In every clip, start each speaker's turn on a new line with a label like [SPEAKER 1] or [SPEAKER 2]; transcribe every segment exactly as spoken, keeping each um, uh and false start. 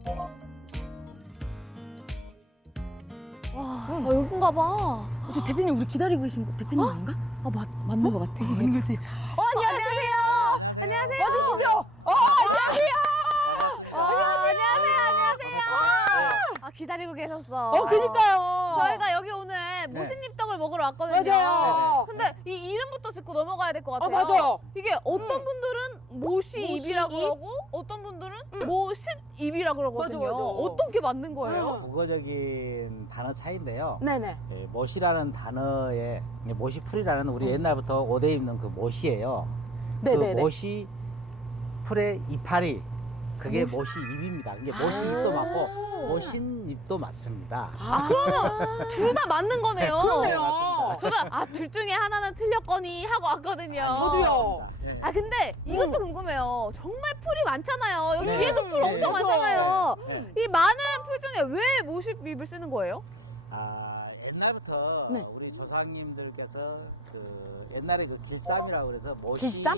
[SPEAKER 1] 와, 어, 여긴가 봐.
[SPEAKER 2] 저 대표님 우리 기다리고 계신 거 대표님
[SPEAKER 1] 어?
[SPEAKER 2] 아닌가?
[SPEAKER 1] 아, 맞, 맞는 것 같아.
[SPEAKER 2] 아닌 거지. 어, 안녕하세요.
[SPEAKER 1] 안녕하세요.
[SPEAKER 2] 맞으시죠? 어, 안녕하세요.
[SPEAKER 1] 아, 안녕하세요. 안녕하세요. 아, 기다리고 계셨어.
[SPEAKER 2] 어, 그니까요.
[SPEAKER 1] 저희가 여기 오늘 모신잎떡을 먹으러 왔거든요.
[SPEAKER 2] 맞아요.
[SPEAKER 1] 근데 이 이름부터 짚고 넘어가야 될 것 같아요.
[SPEAKER 2] 아, 맞아요.
[SPEAKER 1] 이게 어떤
[SPEAKER 2] 음.
[SPEAKER 1] 분들은 모시잎이라고
[SPEAKER 2] 모시잎?
[SPEAKER 1] 그러고 어떤 분들은 모신잎이라고 그러거든요.
[SPEAKER 2] 맞아, 맞아.
[SPEAKER 1] 어떤 게 맞는 거예요?
[SPEAKER 2] 음.
[SPEAKER 3] 국어적인 단어 차이인데요.
[SPEAKER 2] 네네.
[SPEAKER 3] 예, 못이라는 단어에 이제 못이풀이라는 우리 옛날부터 옷에 입는 그 못이에요.
[SPEAKER 2] 네네네.
[SPEAKER 3] 그 못이 풀의 이파리 그게 못이 잎입니다. 이게 못이 잎도 맞고 못인 잎도 맞습니다.
[SPEAKER 1] 아, 그러면 둘 다 맞는 거네요.
[SPEAKER 2] 그러네요.
[SPEAKER 3] 맞습니다.
[SPEAKER 1] 저도 아, 둘 중에 하나는 틀렸거니 하고 왔거든요.
[SPEAKER 2] 저도요.
[SPEAKER 3] 예.
[SPEAKER 1] 아, 근데 이것도 궁금해요. 정말 풀이 많잖아요. 여기
[SPEAKER 3] 네.
[SPEAKER 1] 뒤에도 풀
[SPEAKER 3] 네.
[SPEAKER 1] 엄청
[SPEAKER 2] 맞아.
[SPEAKER 1] 많잖아요.
[SPEAKER 3] 예.
[SPEAKER 1] 이 많은 풀 중에 왜 모십잎을 쓰는 거예요?
[SPEAKER 3] 아, 옛날부터
[SPEAKER 2] 네.
[SPEAKER 3] 우리 조상님들께서 그 옛날에 그 길쌈이라고 그래서 모시
[SPEAKER 2] 길쌈?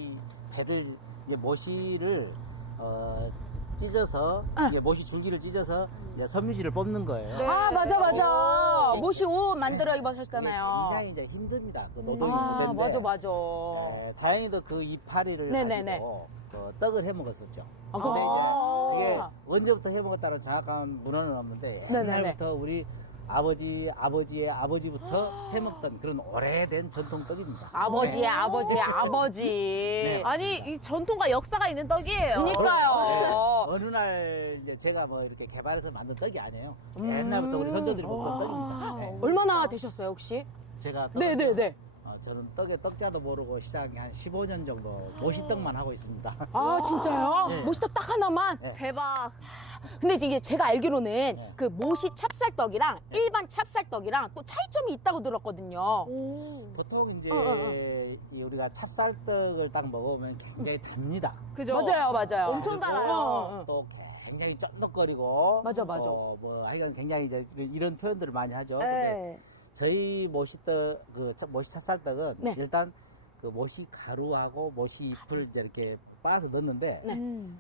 [SPEAKER 3] 배를 이제 모시를 어 찢어서
[SPEAKER 2] 응.
[SPEAKER 3] 이제 모시 줄기를 찢어서 이제 섬유질을 뽑는 거예요.
[SPEAKER 1] 네.
[SPEAKER 2] 아, 맞아, 맞아.
[SPEAKER 3] 네.
[SPEAKER 2] 모시 옷 만들어
[SPEAKER 3] 이게
[SPEAKER 2] 입으셨잖아요.
[SPEAKER 3] 굉장히 이제 힘듭니다. 그 노동이
[SPEAKER 2] 아,
[SPEAKER 3] 힘든데.
[SPEAKER 2] 맞아, 맞아.
[SPEAKER 3] 네, 다행히도 그 이파리를
[SPEAKER 2] 네네네.
[SPEAKER 3] 가지고 그 떡을 해 먹었었죠.
[SPEAKER 2] 아,
[SPEAKER 3] 근데
[SPEAKER 2] 아.
[SPEAKER 3] 이제 이게 언제부터 해 먹었다는 정확한 문헌은 없는데
[SPEAKER 2] 네네네.
[SPEAKER 3] 옛날부터 우리 아버지 아버지의 아버지부터 해 먹던 그런 오래된 전통 떡입니다.
[SPEAKER 2] 아버지의
[SPEAKER 3] 네.
[SPEAKER 2] 아버지의 아버지.
[SPEAKER 3] 네.
[SPEAKER 1] 아니, 이 전통과 역사가 있는 떡이에요.
[SPEAKER 2] 그니까요.
[SPEAKER 3] 어느 날 이제 제가 뭐 이렇게 개발해서 만든 떡이 아니에요.
[SPEAKER 2] 음.
[SPEAKER 3] 옛날부터 우리 선조들이
[SPEAKER 2] 아.
[SPEAKER 3] 먹던 떡입니다. 네.
[SPEAKER 2] 얼마나 되셨어요, 혹시?
[SPEAKER 3] 제가 떡을-
[SPEAKER 2] 네네네.
[SPEAKER 3] 어, 저는 떡의 떡자도 모르고 시작이 한 십오 년 정도 모시떡만 하고 있습니다.
[SPEAKER 2] 아, 진짜요?
[SPEAKER 3] 네.
[SPEAKER 2] 모시떡 딱 하나만?
[SPEAKER 3] 네.
[SPEAKER 1] 대박.
[SPEAKER 2] 근데 이게 제가 알기로는
[SPEAKER 3] 네.
[SPEAKER 2] 그 모시 찹쌀떡이랑 일반 찹쌀떡이랑 또 차이점이 있다고 들었거든요.
[SPEAKER 1] 오.
[SPEAKER 3] 보통 이제
[SPEAKER 2] 어, 어,
[SPEAKER 3] 이 우리가 찹쌀떡을 딱 먹어보면 굉장히 답니다.
[SPEAKER 1] 그죠?
[SPEAKER 2] 맞아요, 맞아요.
[SPEAKER 1] 엄청 달아요.
[SPEAKER 2] 어, 어.
[SPEAKER 3] 또 굉장히 쫀득거리고.
[SPEAKER 2] 맞아, 맞아.
[SPEAKER 3] 또 뭐 하여간 굉장히 이제 이런 표현들을 많이 하죠. 근데
[SPEAKER 1] 네.
[SPEAKER 3] 저희 모시떡 그 차- 모시 찹쌀떡은
[SPEAKER 2] 네.
[SPEAKER 3] 일단 그 모시 가루하고 모시 잎을 이제 이렇게 빻아서 넣는데
[SPEAKER 2] 네.
[SPEAKER 1] 음.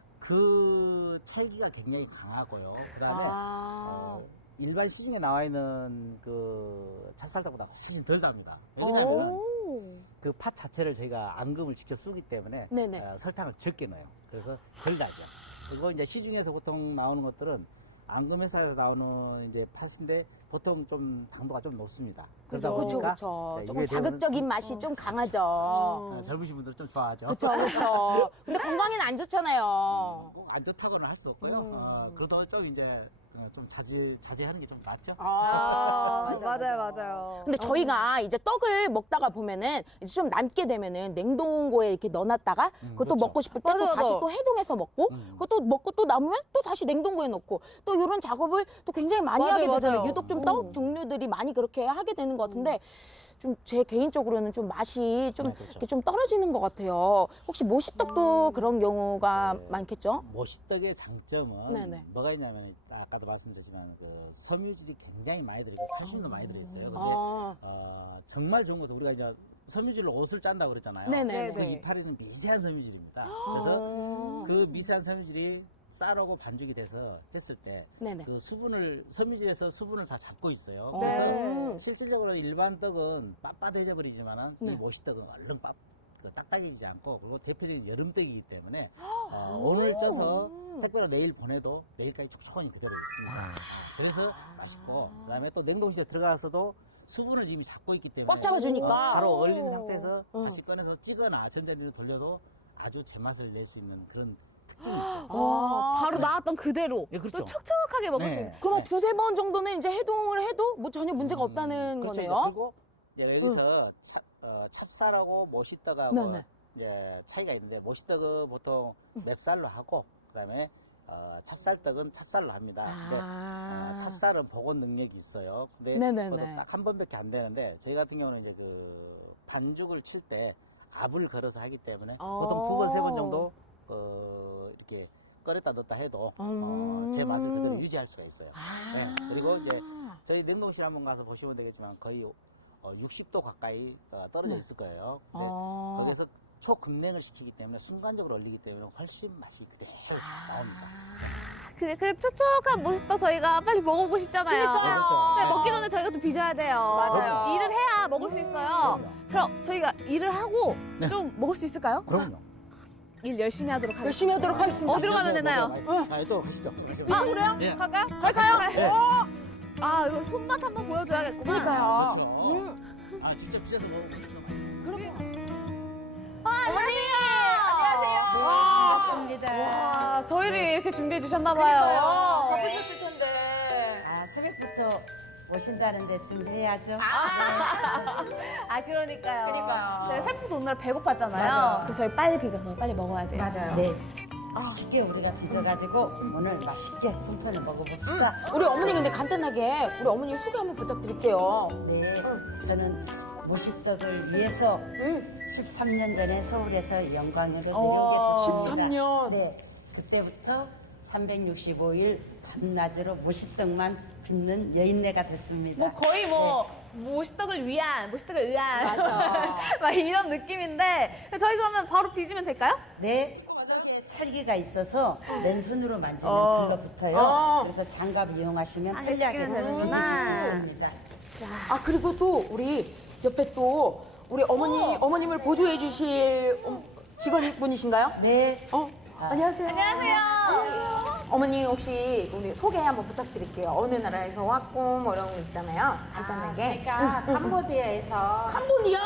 [SPEAKER 3] 그 찰기가 굉장히 강하고요. 그다음에
[SPEAKER 2] 아.
[SPEAKER 3] 어, 일반 시중에 나와 있는 그 찹쌀떡보다 훨씬 덜 답니다. 왜냐하면
[SPEAKER 1] 오.
[SPEAKER 3] 그 팥 자체를 저희가 앙금을 직접 쓰기 때문에
[SPEAKER 2] 네네.
[SPEAKER 3] 어, 설탕을 적게 넣어요. 그래서 덜 나죠. 그리고 이제 시중에서 보통 나오는 것들은 앙금 회사에서 나오는 이제 팥인데 보통 좀 당도가 좀 높습니다. 그러다
[SPEAKER 2] 그쵸,
[SPEAKER 3] 보니까
[SPEAKER 2] 그쵸.
[SPEAKER 3] 네,
[SPEAKER 2] 조금
[SPEAKER 3] 입에 들어오는
[SPEAKER 2] 자극적인 맛이 좀 강하죠.
[SPEAKER 3] 어, 젊으신 분들 좀 좋아하죠.
[SPEAKER 2] 그쵸, 그쵸. 근데 건강에는 안 좋잖아요.
[SPEAKER 3] 꼭 안 좋다고는 할 수 없고요.
[SPEAKER 2] 음.
[SPEAKER 3] 어, 그래도 좀 이제 어, 좀 자제 자제하는 게 좀 낫죠.
[SPEAKER 2] 아,
[SPEAKER 1] 아, 맞아요, 맞아요.
[SPEAKER 2] 근데 저희가 이제 떡을 먹다가 보면은 이제 좀 남게 되면은 냉동고에 이렇게 넣어놨다가
[SPEAKER 3] 음,
[SPEAKER 2] 그것도
[SPEAKER 3] 그렇죠.
[SPEAKER 2] 먹고 싶을 때 또
[SPEAKER 1] 맞아,
[SPEAKER 2] 다시
[SPEAKER 1] 맞아.
[SPEAKER 2] 또 해동해서 먹고
[SPEAKER 3] 음.
[SPEAKER 2] 그것도 먹고 또 남으면 또 다시 냉동고에 넣고 또 이런 작업을 또 굉장히 많이
[SPEAKER 1] 맞아요,
[SPEAKER 2] 하게 되잖아요.
[SPEAKER 1] 맞아요.
[SPEAKER 2] 유독 좀
[SPEAKER 1] 음.
[SPEAKER 2] 떡 종류들이 많이 그렇게 하게 되는 것 같은데 좀 제 개인적으로는 좀 맛이 좀
[SPEAKER 3] 네, 그렇죠.
[SPEAKER 2] 이렇게 좀 떨어지는 것 같아요. 혹시 모시떡도 그런 경우가
[SPEAKER 3] 네.
[SPEAKER 2] 많겠죠?
[SPEAKER 3] 모시떡의 장점은
[SPEAKER 2] 네네.
[SPEAKER 3] 뭐가 있냐면 아까도 말씀드렸지만 그 섬유질이 굉장히 많이 들어있고 칼슘도 많이 들어있어요. 근데
[SPEAKER 2] 아,
[SPEAKER 3] 어, 정말 좋은 것은 우리가 이제 섬유질로 옷을 짠다고 그랬잖아요.
[SPEAKER 2] 네네.
[SPEAKER 3] 그
[SPEAKER 1] 네네.
[SPEAKER 3] 이파리는 미세한 섬유질입니다. 그래서
[SPEAKER 2] 아.
[SPEAKER 3] 그 미세한 섬유질이 쌀하고 반죽이 돼서 했을 때
[SPEAKER 2] 네네.
[SPEAKER 3] 그 수분을 섬유질에서 수분을 다 잡고 있어요.
[SPEAKER 2] 네.
[SPEAKER 3] 그래서 실질적으로 일반 떡은 빳빳해져 버리지만은
[SPEAKER 2] 네.
[SPEAKER 3] 이 모시떡은 얼른 빳 그 딱딱해지지 않고 그리고 대표적인 여름떡이기 때문에 어, 오늘 쪄서 택배로 내일 보내도 내일까지 촉촉하니 그대로 있습니다. 아, 그래서 맛있고 그다음에 또 냉동실에 들어가서도 수분을 이미 잡고 있기 때문에
[SPEAKER 2] 꽉 잡아주니까.
[SPEAKER 3] 바로 얼린 상태에서
[SPEAKER 2] 어.
[SPEAKER 3] 다시 꺼내서 찌거나 전자레인지로 돌려도 아주 제맛을 낼 수 있는 그런 특징이 있죠.
[SPEAKER 1] 아, 바로
[SPEAKER 2] 네.
[SPEAKER 1] 나왔던 그대로
[SPEAKER 3] 예, 그렇죠.
[SPEAKER 1] 또 촉촉하게 먹을
[SPEAKER 3] 네.
[SPEAKER 1] 수 있는.
[SPEAKER 2] 그럼 한 두세 번 정도는 이제 해동을 해도 뭐 전혀 문제가 없다는
[SPEAKER 3] 그렇죠.
[SPEAKER 2] 거네요.
[SPEAKER 3] 그리고 이제 여기서 찹, 어, 찹쌀하고 모시떡하고
[SPEAKER 2] 네네.
[SPEAKER 3] 이제 차이가 있는데 모시떡은 보통 맵쌀로 하고 그다음에 어, 찹쌀떡은 찹쌀로 합니다. 근데
[SPEAKER 2] 아.
[SPEAKER 3] 어, 찹쌀은 보건 능력이 있어요. 근데
[SPEAKER 2] 네네네.
[SPEAKER 3] 그것도 딱 한 번밖에 안 되는데 저희 같은 경우는 이제 그 반죽을 칠 때 압을 걸어서 하기 때문에
[SPEAKER 2] 어.
[SPEAKER 3] 보통 두 번 세 번 정도 어, 이렇게 끓였다 넣었다 해도
[SPEAKER 2] 음.
[SPEAKER 3] 어, 제 맛을 그대로 유지할 수가 있어요.
[SPEAKER 2] 아.
[SPEAKER 3] 네, 그리고 이제 저희 냉동실 한번 가서 보시면 되겠지만 거의 어, 육십 도 가까이 어, 떨어져
[SPEAKER 2] 네.
[SPEAKER 3] 있을 거예요. 근데
[SPEAKER 2] 어.
[SPEAKER 3] 거기서 소금냉을 시키기 때문에 순간적으로 얼리기 때문에 훨씬 맛이 그대로 나옵니다.
[SPEAKER 1] 그, 그 촉촉한 모습도 저희가 빨리 먹어보고 싶잖아요.
[SPEAKER 2] 그러니까요.
[SPEAKER 1] 근데
[SPEAKER 3] 네.
[SPEAKER 1] 먹기 전에 저희가 또 빚어야 돼요.
[SPEAKER 2] 맞아요.
[SPEAKER 1] 일을 해야 먹을 수 있어요. 그럼 저희가 일을 하고
[SPEAKER 3] 네.
[SPEAKER 1] 좀 먹을 수 있을까요?
[SPEAKER 3] 그럼요.
[SPEAKER 1] 일 열심히 하도록 하겠습니다.
[SPEAKER 2] 열심히 하도록 하겠습니다.
[SPEAKER 1] 어디로 가면 되나요?
[SPEAKER 3] 아, 또 가시죠.
[SPEAKER 1] 아, 그래요?
[SPEAKER 3] 예.
[SPEAKER 1] 갈까요? 갈까요?
[SPEAKER 3] 네.
[SPEAKER 1] 아, 이거 손맛 한번 보여줘야겠구만.
[SPEAKER 2] 그러니까요.
[SPEAKER 3] 그렇죠.
[SPEAKER 2] 음.
[SPEAKER 3] 아, 직접 집에서 먹으면 진짜 맛있어요.
[SPEAKER 2] 그러게요.
[SPEAKER 1] 아, 안녕하세요.
[SPEAKER 2] 안녕하세요.
[SPEAKER 1] 와,
[SPEAKER 4] 반갑습니다.
[SPEAKER 1] 와, 저희를 이렇게 준비해 주셨나봐요.
[SPEAKER 2] 바쁘셨을 텐데.
[SPEAKER 4] 아, 새벽부터 오신다는데 준비해야죠.
[SPEAKER 1] 아, 그러니까요.
[SPEAKER 2] 그러니까요.
[SPEAKER 1] 저희 샘프도 오늘 배고팠잖아요.
[SPEAKER 2] 맞아요.
[SPEAKER 1] 그래서 저희 빨리 빚어서 빨리 먹어야지.
[SPEAKER 2] 맞아요.
[SPEAKER 4] 네. 맛있게 우리가 빚어가지고 오늘 맛있게 송편을 먹어봅시다.
[SPEAKER 2] 우리 어머니 근데 간단하게 우리 어머니 소개 한번 부탁드릴게요.
[SPEAKER 4] 네. 저는 모식떡을 위해서
[SPEAKER 2] 응.
[SPEAKER 4] 십삼 년 전에 서울에서 영광으로
[SPEAKER 1] 어,
[SPEAKER 4] 내려오게 됐습니다.
[SPEAKER 2] 십삼 년.
[SPEAKER 4] 네. 그때부터 삼백육십오 일 밤낮으로 모식떡만 빚는 여인네가 됐습니다.
[SPEAKER 1] 뭐 거의 뭐 모시떡을 위한, 모시떡을 의한
[SPEAKER 2] 맞아.
[SPEAKER 1] 막 이런 느낌인데 저희 그러면 바로 빚으면 될까요?
[SPEAKER 4] 네. 찰기가 있어서 맨손으로 만지면
[SPEAKER 1] 어.
[SPEAKER 4] 들러붙어요.
[SPEAKER 2] 어.
[SPEAKER 4] 그래서 장갑 이용하시면
[SPEAKER 1] 아,
[SPEAKER 4] 편리하게
[SPEAKER 1] 시키면
[SPEAKER 4] 빚으실
[SPEAKER 1] 되는구나.
[SPEAKER 4] 수 있습니다.
[SPEAKER 2] 아 그리고 또 우리 옆에 또 우리 어머니 어머님을 보조해 주실 어, 직원분이신가요?
[SPEAKER 4] 네.
[SPEAKER 2] 어 안녕하세요.
[SPEAKER 1] 안녕하세요.
[SPEAKER 2] 어머니 혹시 우리 소개 한번 부탁드릴게요. 어느 나라에서 왔고 뭐 이런 거 있잖아요. 간단하게.
[SPEAKER 5] 아, 제가 캄보디아에서
[SPEAKER 2] 캄보디아.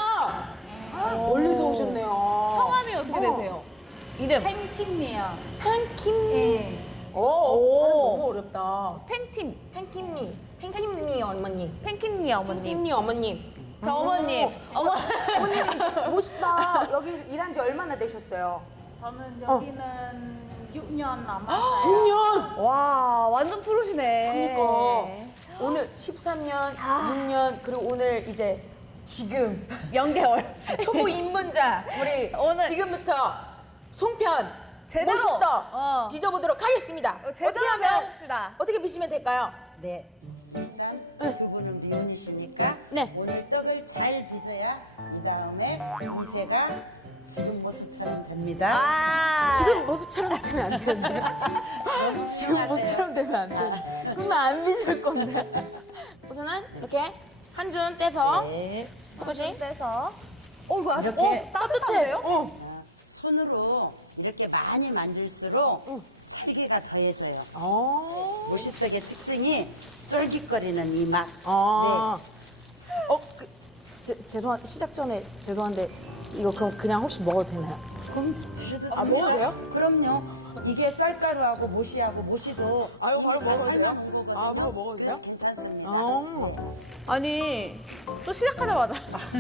[SPEAKER 2] 멀리서 오셨네요.
[SPEAKER 1] 성함이 어떻게
[SPEAKER 2] 어.
[SPEAKER 1] 되세요? 이름.
[SPEAKER 5] 팬팀이요.
[SPEAKER 2] 팬킴니.
[SPEAKER 5] 예.
[SPEAKER 2] 오,
[SPEAKER 1] 오.
[SPEAKER 2] 너무 어렵다.
[SPEAKER 1] 팬팀.
[SPEAKER 2] 팬킴니. 팬킴니 어머니.
[SPEAKER 1] 팬킴니 어머님.
[SPEAKER 2] 팬킴니 어머님.
[SPEAKER 1] 그 어머님. 어머.
[SPEAKER 2] 어머님 멋있다. 여기 일한 지 얼마나 되셨어요?
[SPEAKER 5] 저는
[SPEAKER 2] 어.
[SPEAKER 5] 여기는 육 년 남았어요.
[SPEAKER 2] 육 년.
[SPEAKER 1] 와, 완전 프로시네.
[SPEAKER 2] 그러니까 오늘 십삼 년,
[SPEAKER 1] 아.
[SPEAKER 2] 육 년 그리고 오늘 이제 지금
[SPEAKER 1] 영 개월.
[SPEAKER 2] 초보 입문자 우리
[SPEAKER 1] 오늘
[SPEAKER 2] 지금부터 송편
[SPEAKER 1] 제대로.
[SPEAKER 2] 멋있다
[SPEAKER 1] 어.
[SPEAKER 2] 뒤져보도록 하겠습니다.
[SPEAKER 1] 제대로
[SPEAKER 2] 어떻게 하면
[SPEAKER 1] 배워봅시다.
[SPEAKER 2] 어떻게 비시면 될까요?
[SPEAKER 4] 네. 일단 두 분은 미혼이시니까
[SPEAKER 2] 네.
[SPEAKER 4] 오늘 떡을 잘 빚어야 이 다음에 이세가 지금 모습처럼 됩니다.
[SPEAKER 1] 아.
[SPEAKER 2] 지금 모습처럼 되면 안 되는데. 지금 모습처럼 되면 안 되는데. 그러면 안 빚을 건데. 우선은 이렇게 한 줌 떼서
[SPEAKER 4] 네.
[SPEAKER 2] 조금씩
[SPEAKER 1] 떼서. 어, 이거
[SPEAKER 4] 이렇게
[SPEAKER 1] 어, 따뜻해요?
[SPEAKER 2] 어.
[SPEAKER 4] 아, 손으로 이렇게 많이 만질수록 찰기가 더해져요.
[SPEAKER 2] 어.
[SPEAKER 4] 모식떡의 특징이 쫄깃거리는 이 맛.
[SPEAKER 2] 아. 어, 그, 제, 죄송한 시작 전에 죄송한데 이거 그럼 그냥 혹시 먹어도 되나요?
[SPEAKER 4] 그럼 드셔도
[SPEAKER 2] 아,
[SPEAKER 4] 됩니다.
[SPEAKER 2] 먹어도 돼요?
[SPEAKER 4] 그럼요. 이게 쌀가루하고 모시하고 모시도
[SPEAKER 2] 아, 이거 바로
[SPEAKER 4] 다
[SPEAKER 2] 먹어도 돼요?
[SPEAKER 4] 삶아놓은 거거든요.
[SPEAKER 2] 아, 바로 먹어도 돼요?
[SPEAKER 4] 괜찮습니다.
[SPEAKER 2] 아.
[SPEAKER 1] 아니, 또 시작하자마자.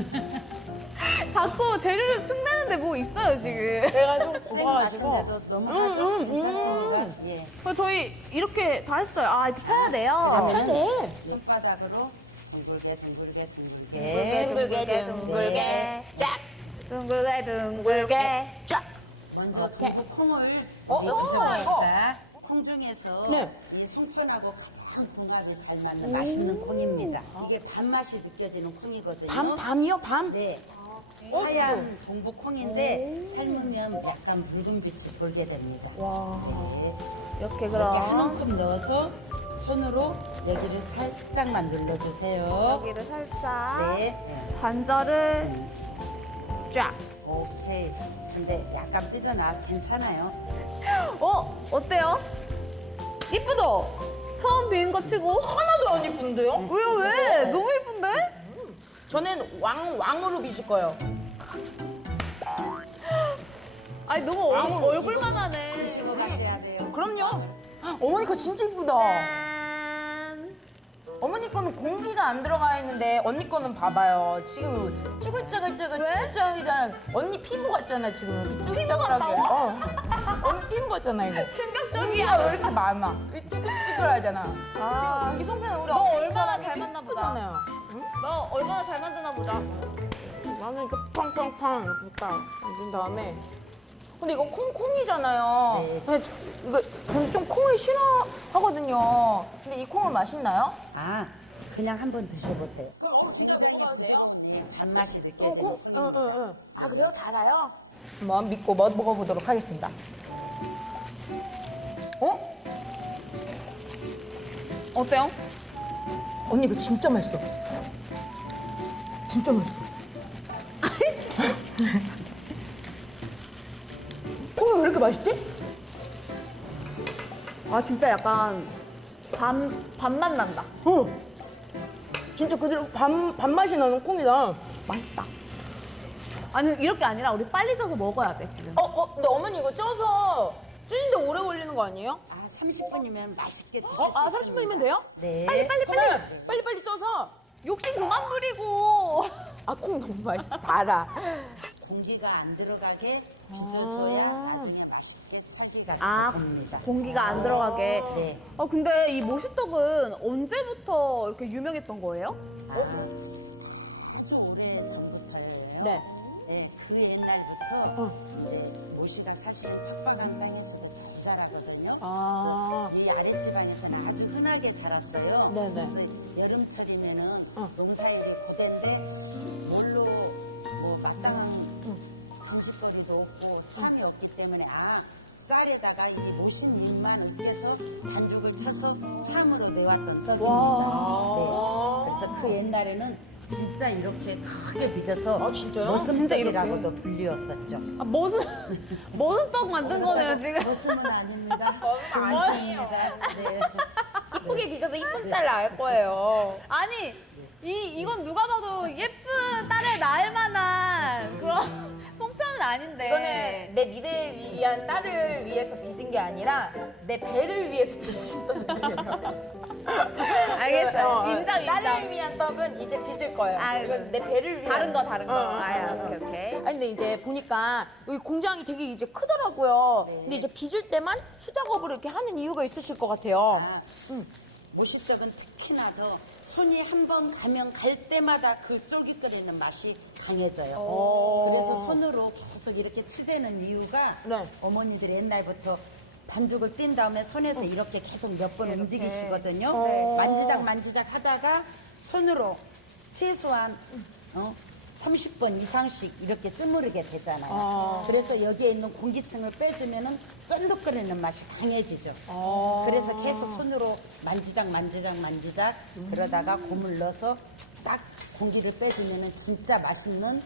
[SPEAKER 1] 자꾸 재료를 축내는데 뭐 있어요, 지금.
[SPEAKER 2] 내가 좀
[SPEAKER 4] 생
[SPEAKER 2] 고가가지고.
[SPEAKER 4] 맛인데도 넘어가죠.
[SPEAKER 2] 음, 음,
[SPEAKER 4] 괜찮습니다.
[SPEAKER 2] 음.
[SPEAKER 4] 예.
[SPEAKER 1] 어, 저희 이렇게 다 했어요. 아, 이렇게 펴야 돼요.
[SPEAKER 2] 아, 돼.
[SPEAKER 4] 손바닥으로 둥글게 둥글게 둥글게.
[SPEAKER 2] 네. 둥글게 둥글게 짝
[SPEAKER 1] 둥글게, 둥글게.
[SPEAKER 2] 짝.
[SPEAKER 4] 먼저
[SPEAKER 2] 오케이.
[SPEAKER 4] 두부 콩을
[SPEAKER 2] 어,
[SPEAKER 4] 우리
[SPEAKER 2] 이거
[SPEAKER 4] 드셔보니까
[SPEAKER 2] 이거.
[SPEAKER 4] 콩 중에서
[SPEAKER 2] 네.
[SPEAKER 4] 이 송편하고 가장 궁합이 잘 맞는 맛있는 콩입니다. 이게 밥맛이 느껴지는 콩이거든요.
[SPEAKER 2] 밤 밤이요 밤?
[SPEAKER 4] 네.
[SPEAKER 2] 어,
[SPEAKER 4] 하얀 동부 콩인데 삶으면 약간 붉은 빛이 돌게 됩니다.
[SPEAKER 1] 와.
[SPEAKER 4] 네.
[SPEAKER 1] 이렇게
[SPEAKER 4] 이렇게 한
[SPEAKER 1] 그럼.
[SPEAKER 4] 움큼 넣어서 손으로 여기를 살짝만 눌러주세요.
[SPEAKER 1] 여기를 살짝.
[SPEAKER 4] 네. 네.
[SPEAKER 1] 관절을 쫙.
[SPEAKER 4] 오케이. 근데 약간 삐져나 괜찮아요.
[SPEAKER 1] 어? 어때요? 이쁘죠? 처음 비운 거 치고
[SPEAKER 2] 하나도 안 예쁜데요?
[SPEAKER 1] 왜요 왜? 너무 이쁜데?
[SPEAKER 2] 저는 왕 왕으로 빚을 거예요.
[SPEAKER 1] 아니 너무 얼,
[SPEAKER 2] 아우,
[SPEAKER 1] 얼굴만 하네.
[SPEAKER 4] 드시고 가셔야 돼요.
[SPEAKER 2] 그럼요. 어머니 거 진짜 이쁘다.
[SPEAKER 1] 짠.
[SPEAKER 2] 어머니 거는 공기가 안 들어가 있는데 언니 거는 봐봐요. 지금 쭈글쭈글쭈글 쭈글쭈글이잖아. 언니 피부 같잖아 지금 이렇게 쭈글쭈글하게. 어. 언니 피부 같잖아 이거.
[SPEAKER 1] 충격적이야.
[SPEAKER 2] 공기가 왜 이렇게 많아? 이 쭈글쭈글하잖아.
[SPEAKER 1] 아.
[SPEAKER 2] 지금 이 송편은 우리
[SPEAKER 1] 너
[SPEAKER 2] 엄마
[SPEAKER 1] 얼마나
[SPEAKER 2] 입장이
[SPEAKER 1] 잘 만나 보다.
[SPEAKER 2] 이쁘잖아요. 응?
[SPEAKER 1] 너 얼마나 잘 만드나 보자.
[SPEAKER 2] 나는 이렇게 팡팡팡 이렇게 딱 만든 다음에 근데 이거 콩, 콩이잖아요.
[SPEAKER 4] 네.
[SPEAKER 2] 근데 저, 이거 저는 좀 콩을 싫어하거든요. 근데 이 콩은 맛있나요?
[SPEAKER 4] 아, 그냥 한번 드셔보세요.
[SPEAKER 2] 그럼 어, 진짜 먹어봐도 돼요?
[SPEAKER 4] 이 단맛이
[SPEAKER 2] 어,
[SPEAKER 4] 느껴지는
[SPEAKER 2] 콩? 응,
[SPEAKER 4] 콩입니다.
[SPEAKER 2] 응, 응. 아, 그래요? 달아요? 한번 믿고 먹- 먹어보도록 하겠습니다. 어?
[SPEAKER 1] 어때요?
[SPEAKER 2] 언니, 이거 진짜 맛있어. 진짜 맛있어. 콩이 왜 이렇게 맛있지?
[SPEAKER 1] 아 진짜 약간 밤 밥맛 난다.
[SPEAKER 2] 어. 진짜 그대로 밥, 밥맛이 나는 콩이다.
[SPEAKER 1] 맛있다. 아니 이렇게 아니라 우리 빨리 쪄서 먹어야 돼 지금.
[SPEAKER 2] 어, 어, 근데 어머니 이거 쪄서 찌는데 오래 걸리는 거 아니에요?
[SPEAKER 4] 아, 삼십 분이면 맛있게 드실
[SPEAKER 2] 어,
[SPEAKER 4] 수
[SPEAKER 2] 아,
[SPEAKER 4] 있습니다.
[SPEAKER 2] 삼십 분이면 돼요?
[SPEAKER 4] 네.
[SPEAKER 1] 빨리 빨리 빨리.
[SPEAKER 2] 어머니, 빨리 빨리 쪄서.
[SPEAKER 1] 욕심 그만 부리고.
[SPEAKER 2] 아, 콩 너무 맛있어. 달아.
[SPEAKER 4] 공기가 안 들어가게 빚어줘야 나중에 맛있게 차지가
[SPEAKER 1] 아,
[SPEAKER 4] 됩니다.
[SPEAKER 1] 공기가 안 들어가게.
[SPEAKER 4] 네.
[SPEAKER 1] 어 근데 이 모시떡은 언제부터 이렇게 유명했던 거예요?
[SPEAKER 4] 아, 아주 오래 전부터예요.
[SPEAKER 2] 네.
[SPEAKER 4] 네, 그 옛날부터
[SPEAKER 2] 어.
[SPEAKER 4] 네, 모시가 사실은 척박한방에서도 잘 자라거든요.
[SPEAKER 2] 아.
[SPEAKER 4] 이 아랫집안에서는 아주 흔하게 자랐어요.
[SPEAKER 2] 네네.
[SPEAKER 4] 그래서 여름철이면은
[SPEAKER 2] 어.
[SPEAKER 4] 농사일이 고된데 뭘로 뭐 마땅한 정식거리도 없고 참이 없기 때문에 아 쌀에다가 이 모신 잎만 으깨서 반죽을 쳐서 참으로 내왔던 떡입니다.
[SPEAKER 1] 와.
[SPEAKER 4] 네. 그래서 그 옛날에는 진짜 이렇게 크게 빚어서
[SPEAKER 2] 아, 진짜요?
[SPEAKER 4] 머슴떡이라고도 불리웠었죠.
[SPEAKER 1] 아 무슨 무슨 떡 만든 거네요 지금.
[SPEAKER 4] 머슴은 아닙니다.
[SPEAKER 2] 머슴 아니에요.
[SPEAKER 4] 네.
[SPEAKER 2] 이쁘게 빚어서 이쁜 딸 낳을 거예요.
[SPEAKER 1] 아니 이 이건 누가 봐도 예쁜 딸을 낳을 만한 그런 송편은 아닌데.
[SPEAKER 2] 이거는 내 미래를 위한 딸을 위해서 빚은 게 아니라 내 배를 위해서 빚은 떡이에요.
[SPEAKER 1] 알겠어요.
[SPEAKER 2] 어, 어.
[SPEAKER 1] 인정, 인정.
[SPEAKER 2] 딸을 위한 떡은 이제 빚을 거예요.
[SPEAKER 1] 아,
[SPEAKER 2] 이건 내 배를 위한.
[SPEAKER 1] 다른 거 다른 거.
[SPEAKER 2] 어, 어, 어,
[SPEAKER 1] 아야
[SPEAKER 2] 어.
[SPEAKER 1] 오케이 오케이.
[SPEAKER 2] 아니 근데 이제 보니까 여기 공장이 되게 이제 크더라고요. 근데 이제 빚을 때만 수작업으로 이렇게 하는 이유가 있으실 것 같아요.
[SPEAKER 4] 아, 모시떡은 특히나 더 손이 한 번 가면 갈 때마다 그 쫄깃거리는 맛이 강해져요.
[SPEAKER 2] 오.
[SPEAKER 4] 그래서 손으로 계속 이렇게 치대는 이유가
[SPEAKER 2] 네.
[SPEAKER 4] 어머니들이 옛날부터 반죽을 뗀 다음에 손에서 이렇게 계속 몇 번 움직이시거든요.
[SPEAKER 2] 네.
[SPEAKER 4] 만지작 만지작 하다가 손으로 최소한 어, 삼십 번 이상씩 이렇게 쭈무르게 되잖아요.
[SPEAKER 2] 아.
[SPEAKER 4] 그래서 여기에 있는 공기층을 빼주면은 쫀득거리는 맛이 강해지죠.
[SPEAKER 2] 아.
[SPEAKER 4] 그래서 계속 손으로 만지작 만지작 만지작 그러다가 고물 넣어서 딱 공기를 빼주면은 진짜 맛있는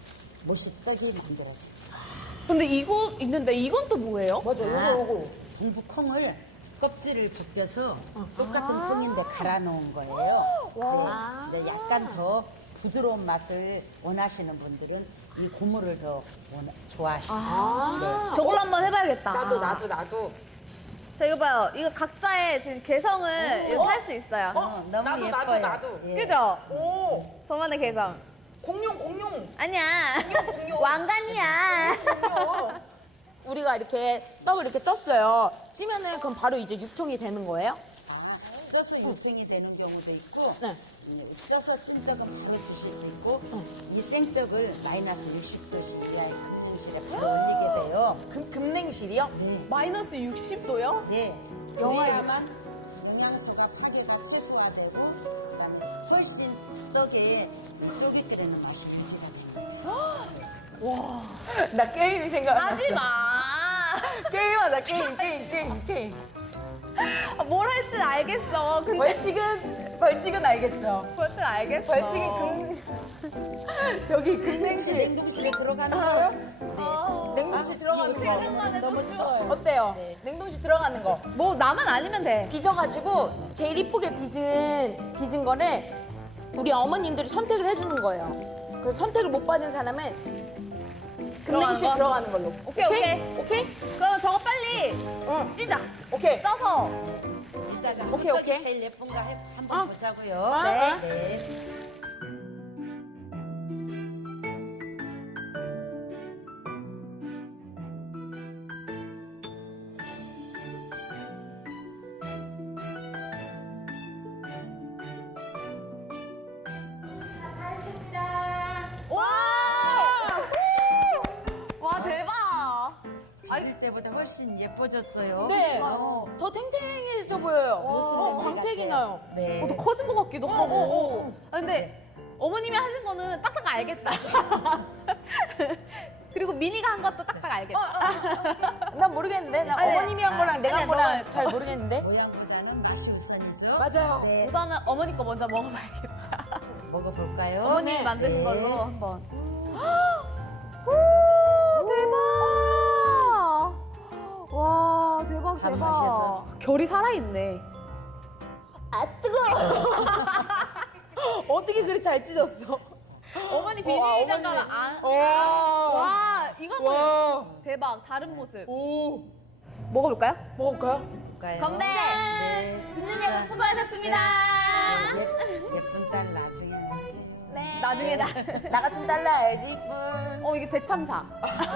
[SPEAKER 4] 모시떡이 만들어져요.
[SPEAKER 1] 근데 이거 있는데 이건 또 뭐예요?
[SPEAKER 2] 맞아, 요거
[SPEAKER 4] 아.
[SPEAKER 2] 요거.
[SPEAKER 4] 동북콩을 껍질을 벗겨서 똑같은 콩인데 갈아 놓은 거예요.
[SPEAKER 2] 와.
[SPEAKER 4] 네, 네, 약간 더 부드러운 맛을 원하시는 분들은 이 고무를 더 원하- 좋아하시죠.
[SPEAKER 2] 아.
[SPEAKER 1] 저걸로 한번 해봐야겠다.
[SPEAKER 2] 나도 나도 나도.
[SPEAKER 1] 자 이거 봐요. 이거 각자의 지금 개성을 이렇게 할 수 있어요.
[SPEAKER 4] 어, 너무
[SPEAKER 2] 나도, 나도,
[SPEAKER 4] 예뻐요.
[SPEAKER 2] 나도.
[SPEAKER 4] 예.
[SPEAKER 1] 그죠?
[SPEAKER 2] 오.
[SPEAKER 1] 저만의 개성.
[SPEAKER 2] 공룡 공룡.
[SPEAKER 1] 아니야.
[SPEAKER 2] 공룡.
[SPEAKER 1] 왕관이야.
[SPEAKER 2] 공룡. 우리가 이렇게 떡을 이렇게 쪘어요. 찌면은 그럼 바로 이제 육통이 되는 거예요?
[SPEAKER 4] 아, 쪄서 육행이 되는 경우도 있고
[SPEAKER 2] 네.
[SPEAKER 4] 음, 쪄서 찐 떡은 바로 드실 수 있고 이 생떡을 마이너스 육십 도 이하의 냉실에 바로 올리게 돼요.
[SPEAKER 2] 금, 금냉실이요?
[SPEAKER 4] 네.
[SPEAKER 1] 마이너스 육십 도요?
[SPEAKER 4] 네.
[SPEAKER 2] 영화에-
[SPEAKER 4] 그래야만 영양소가 파괴가 최소화되고 그다음에 훨씬 떡에 쫄깃거리는 맛이 유지가 돼요.
[SPEAKER 2] 나 게임이 생각나.
[SPEAKER 1] 하지 마.
[SPEAKER 2] 게임하자 게임 게임 게임 게임.
[SPEAKER 1] 아, 뭘 할지 알겠어. 근데
[SPEAKER 2] 벌칙은 벌칙은 알겠죠.
[SPEAKER 1] 벌칙 알겠어.
[SPEAKER 2] 벌칙이 금 저기 금냉실
[SPEAKER 4] 냉동실에 들어가는 거요?
[SPEAKER 1] 어.
[SPEAKER 2] 냉동실 들어가는 거
[SPEAKER 1] 생각만 해도
[SPEAKER 4] 너무 추워요.
[SPEAKER 2] 어때요? 냉동실 들어가는 거
[SPEAKER 1] 뭐 나만 아니면 돼.
[SPEAKER 2] 빚어가지고 제일 이쁘게 빚은 빚은 거를 우리 어머님들이 선택을 해주는 거예요. 그래서 선택을 못 받은 사람은 금냉실
[SPEAKER 1] 거?
[SPEAKER 2] 들어가는 걸로.
[SPEAKER 1] 오케이, 오케이.
[SPEAKER 2] 오케이?
[SPEAKER 1] 그러면 저거 빨리
[SPEAKER 2] 응.
[SPEAKER 1] 찌자.
[SPEAKER 2] 오케이.
[SPEAKER 1] 쪄서.
[SPEAKER 4] 이따가
[SPEAKER 2] 오케이,
[SPEAKER 4] 떡이
[SPEAKER 2] 오케이.
[SPEAKER 4] 제일 예쁜가 해- 한번
[SPEAKER 2] 어.
[SPEAKER 4] 보자고요.
[SPEAKER 2] 어,
[SPEAKER 4] 네.
[SPEAKER 2] 어.
[SPEAKER 4] 네.
[SPEAKER 1] 와! 와 대박.
[SPEAKER 4] 빚을 때보다 훨씬 예뻐졌어요.
[SPEAKER 2] 네. 더 탱탱해져 보여요. 어,
[SPEAKER 4] 모습이
[SPEAKER 2] 광택이
[SPEAKER 4] 같아요.
[SPEAKER 2] 나요.
[SPEAKER 4] 네.
[SPEAKER 1] 어, 더 커진 것 같기도 하고. 아, 근데 어머님이 하신 거는 딱딱 알겠다. 그리고 미니가 한 것도 딱딱 알겠다.
[SPEAKER 2] 난 모르겠는데. 나
[SPEAKER 1] 아니,
[SPEAKER 2] 어머님이 한 거랑 내가 한
[SPEAKER 1] 아니,
[SPEAKER 2] 거랑
[SPEAKER 1] 너-
[SPEAKER 2] 잘 모르겠는데.
[SPEAKER 4] 모양보다는 맛이 우선이죠.
[SPEAKER 2] 맞아요.
[SPEAKER 4] 네.
[SPEAKER 1] 우선은 어머니 거 먼저 먹어봐야겠다.
[SPEAKER 4] 먹어볼까요?
[SPEAKER 1] 어머님이
[SPEAKER 2] 네.
[SPEAKER 1] 만드신
[SPEAKER 4] 네.
[SPEAKER 1] 걸로 한번. 오, 대박! 와, 대박,
[SPEAKER 4] 밥
[SPEAKER 1] 대박.
[SPEAKER 4] 마셔서.
[SPEAKER 1] 결이 살아있네.
[SPEAKER 2] 아, 뜨거워. 어떻게 그리 잘 찢었어?
[SPEAKER 1] 어머니
[SPEAKER 2] 와,
[SPEAKER 1] 비닐 장갑
[SPEAKER 2] 어머니.
[SPEAKER 1] 안.
[SPEAKER 2] 와.
[SPEAKER 1] 와, 이거 한번
[SPEAKER 2] 와.
[SPEAKER 1] 대박, 다른 모습.
[SPEAKER 2] 오.
[SPEAKER 1] 먹어볼까요?
[SPEAKER 2] 먹을까요?
[SPEAKER 4] 볼까요?
[SPEAKER 1] 건배!
[SPEAKER 4] 네.
[SPEAKER 1] 윤준이하고 수고하셨습니다.
[SPEAKER 4] 예, 예쁜 딸 나중에.
[SPEAKER 2] 네.
[SPEAKER 1] 나중에 나.
[SPEAKER 2] 나 같은 딸 낳아야지, 이쁜.
[SPEAKER 1] 어, 이게 대참사.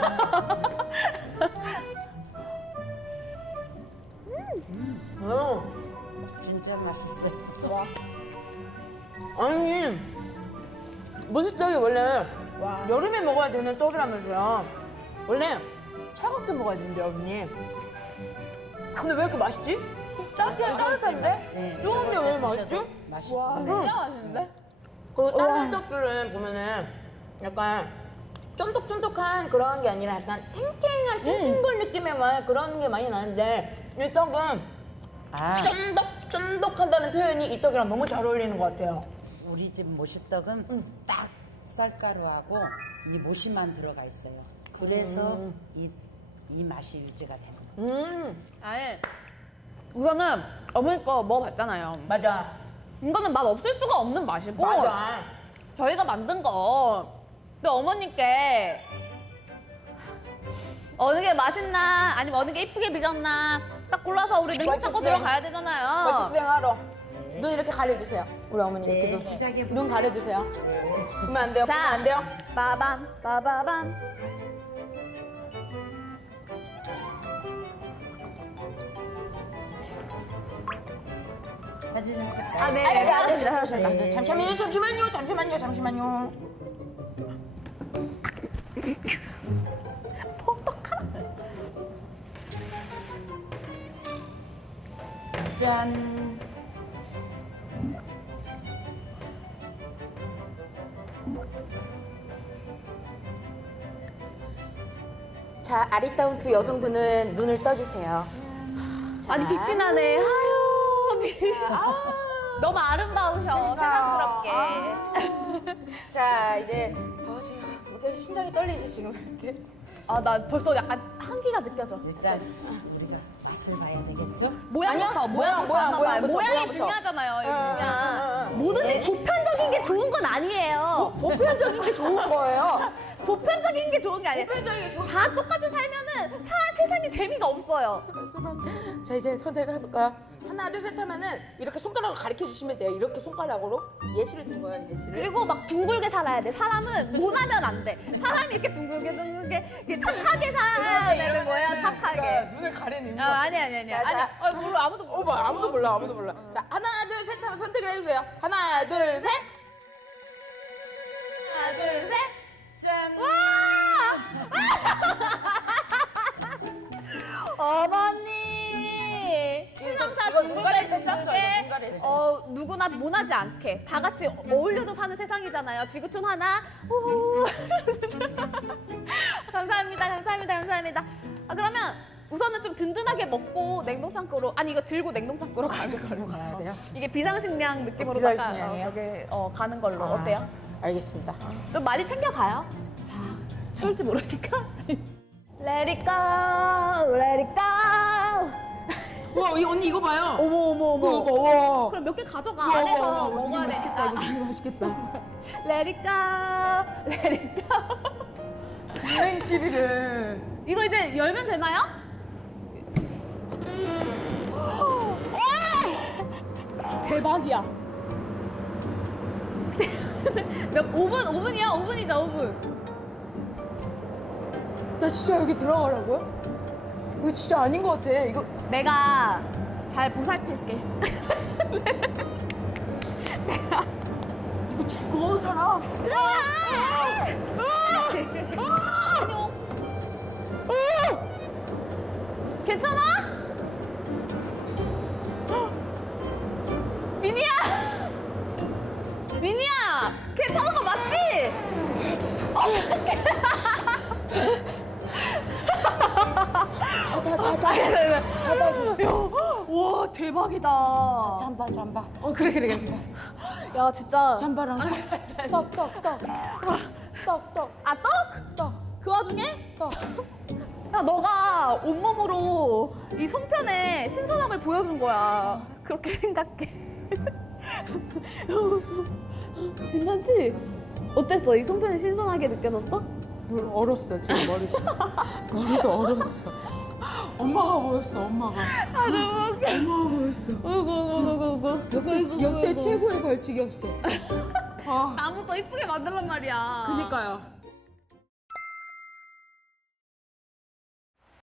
[SPEAKER 2] 음.
[SPEAKER 4] 진짜 맛있어요.
[SPEAKER 2] 아니, 무식떡이 원래 여름에 먹어야 되는 떡이라면서요. 원래 차갑게 먹어야 된대요, 언니. 근데 왜 이렇게 맛있지? 따뜻해, 따뜻한데?
[SPEAKER 4] 네.
[SPEAKER 2] 뜨거운데 왜 맛있지?
[SPEAKER 4] 맛있어.
[SPEAKER 1] 와,
[SPEAKER 4] 네.
[SPEAKER 1] 진짜 맛있는데?
[SPEAKER 2] 그리고 다른 떡들은 보면은 약간 쫀득쫀득한 그런 게 아니라 약간 탱탱한 탱탱볼 느낌의 막 그런 게 많이 나는데 이 떡은
[SPEAKER 4] 아,
[SPEAKER 2] 쫀득쫀득하다는 표현이 이 떡이랑 너무 잘 어울리는 것 같아요.
[SPEAKER 4] 우리 집 모시떡은
[SPEAKER 2] 응.
[SPEAKER 4] 딱 쌀가루하고 이 모시만 들어가 있어요. 그래서
[SPEAKER 2] 음.
[SPEAKER 4] 이, 이 맛이 유지가 되는 거예요.
[SPEAKER 2] 음,
[SPEAKER 1] 아예. 우선은 어머니 거 먹어봤잖아요.
[SPEAKER 2] 맞아.
[SPEAKER 1] 이거는 맛 없을 수가 없는 맛이고.
[SPEAKER 2] 맞아.
[SPEAKER 1] 저희가 만든 거. 또 어머니께 어느 게 맛있나 아니면 어느 게 이쁘게 빚었나 딱 골라서 우리 냉동창고
[SPEAKER 2] 맛있어요.
[SPEAKER 1] 들어가야 되잖아요.
[SPEAKER 2] 벌칙수행 하러. 눈 이렇게 가려주세요. 우리 어머니
[SPEAKER 4] 네,
[SPEAKER 2] 이렇게 눈.
[SPEAKER 4] 시작해볼게요.
[SPEAKER 2] 눈 가려주세요. 보면 안 돼요.
[SPEAKER 1] 자.
[SPEAKER 2] 보면 안 돼요.
[SPEAKER 1] 빠밤 빠바밤.
[SPEAKER 4] 찾으셨을까요?
[SPEAKER 1] 아, 네.
[SPEAKER 2] 아니, 아니, 아니, 잠- 잠- 잠-
[SPEAKER 4] 네.
[SPEAKER 2] 잠시만요, 잠시만요, 잠시만요, 잠시만요.
[SPEAKER 4] 짠.
[SPEAKER 2] 자, 아리따운 두 여성분은 눈을 떠주세요.
[SPEAKER 1] 아니 빛이 나네. 아유 빛이. 너무 아름다우셔. 세상스럽게.
[SPEAKER 2] 자, 이제 아, 지금 이렇게 심장이 떨리지 지금 이렇게.
[SPEAKER 1] 아 나 벌써 약간 한기가 느껴져.
[SPEAKER 4] 일단 우리가 맛을 봐야 되겠죠?
[SPEAKER 1] 모양부터
[SPEAKER 2] 아니요, 모양,
[SPEAKER 1] 모양부터
[SPEAKER 2] 모양,
[SPEAKER 1] 한번
[SPEAKER 2] 모양부터,
[SPEAKER 1] 봐요. 모양이
[SPEAKER 2] 모양부터.
[SPEAKER 1] 중요하잖아요.
[SPEAKER 2] 응, 응, 응,
[SPEAKER 1] 그냥
[SPEAKER 2] 응.
[SPEAKER 1] 뭐든지 보편적인 게 좋은 건 아니에요.
[SPEAKER 2] 보편적인 게 좋은 거예요.
[SPEAKER 1] 보편적인 게 좋은 게 아니에요.
[SPEAKER 2] 보편적인 게 좋은
[SPEAKER 1] 다 똑같이 살면은 사, 세상에 재미가 없어요.
[SPEAKER 2] 자, 이제 선택 해볼까요? 하나, 둘, 셋 하면은 이렇게 손가락으로 가르쳐 주시면 돼요. 이렇게 손가락으로 예시를 든 거예요, 예시를.
[SPEAKER 1] 그리고 막 둥글게 살아야 돼. 사람은 모나면 안 돼. 사람이 이렇게 둥글게 둥글게 이렇게 착하게 살아야 되는 거예요. 착하게.
[SPEAKER 2] 눈을 가리는
[SPEAKER 1] 아, 아니 아니 아니.
[SPEAKER 2] 자,
[SPEAKER 1] 아니.
[SPEAKER 2] 자.
[SPEAKER 1] 아, 몰라. 아무도
[SPEAKER 2] 어,
[SPEAKER 1] 몰라.
[SPEAKER 2] 뭐 아무도 몰라, 아무도 몰라. 자, 하나, 둘, 셋 하면 선택을 해주세요. 하나, 둘, 셋.
[SPEAKER 1] 하나, 둘, 셋.
[SPEAKER 4] 짠.
[SPEAKER 1] 와! 어머니! 신랑사
[SPEAKER 2] 이거 눈 가릴 때 짰죠,
[SPEAKER 1] 둥글게
[SPEAKER 2] 이거 눈 가릴 때.
[SPEAKER 1] 어, 누구나 모나지 않게 다 같이 어울려서 사는 세상이잖아요. 지구촌 하나. 오. 감사합니다, 감사합니다, 감사합니다. 아, 그러면 우선은 좀 든든하게 먹고 냉동창고로 아니 이거 들고 냉동창고로 가는 걸로
[SPEAKER 2] 가야 돼요?
[SPEAKER 1] 이게 비상식량 느낌으로
[SPEAKER 2] 비상식량이에요?
[SPEAKER 1] 어, 저기 어, 가는 걸로
[SPEAKER 2] 아.
[SPEAKER 1] 어때요?
[SPEAKER 2] 알겠습니다.
[SPEAKER 1] 좀 많이 챙겨가요. 자, 추울지 모르니까. Let it go, let it go.
[SPEAKER 2] 와, 이 언니 이거 봐요.
[SPEAKER 1] 어머 어머 어머.
[SPEAKER 2] 이거 봐, 와.
[SPEAKER 1] 그럼 몇 개 가져가.
[SPEAKER 2] 우와,
[SPEAKER 1] 안에서
[SPEAKER 2] 우와, 우와,
[SPEAKER 1] 먹어야
[SPEAKER 2] 되게 맛있겠다.
[SPEAKER 1] 되니까.
[SPEAKER 2] 이거 되게 맛있겠다.
[SPEAKER 1] Let it go, let it go.
[SPEAKER 2] 냉실이래.
[SPEAKER 1] 이거 이제 열면 되나요? 대박이야. 몇 오 분 오 분이야? 오 분이죠, 오 분.
[SPEAKER 2] 나 진짜 여기 들어가라고요? 이거 진짜 아닌 것 같아. 이거
[SPEAKER 1] 내가 잘 보살필게.
[SPEAKER 2] 이거 죽어 사람.
[SPEAKER 1] 아니요. 괜찮아? 미니야! 미니야! 괜찮은 거 맞지? 와 대박이다.
[SPEAKER 2] 잠바 잠바.
[SPEAKER 1] 어 그래 그래 그래. 야 진짜.
[SPEAKER 2] 잠바랑 떡떡떡. 떡떡.
[SPEAKER 1] 아 떡? 떡. 그 와중에 떡. 야 너가 온몸으로 이 송편의 신선함을 보여준 거야. 그렇게 생각해. 괜찮지? 어땠어? 이 송편이 신선하게 느껴졌어?
[SPEAKER 2] 물 얼었어 지금 머리도. 머리도 얼었어. 엄마가 보였어 엄마가.
[SPEAKER 1] 아 너무 웃겨.
[SPEAKER 2] 엄마가 보였어.
[SPEAKER 1] 어구 어구 어구 어구.
[SPEAKER 2] 역대 역대 최고의 벌칙이었어. 아
[SPEAKER 1] 나무 더 이쁘게 만들란 말이야.
[SPEAKER 2] 그니까요.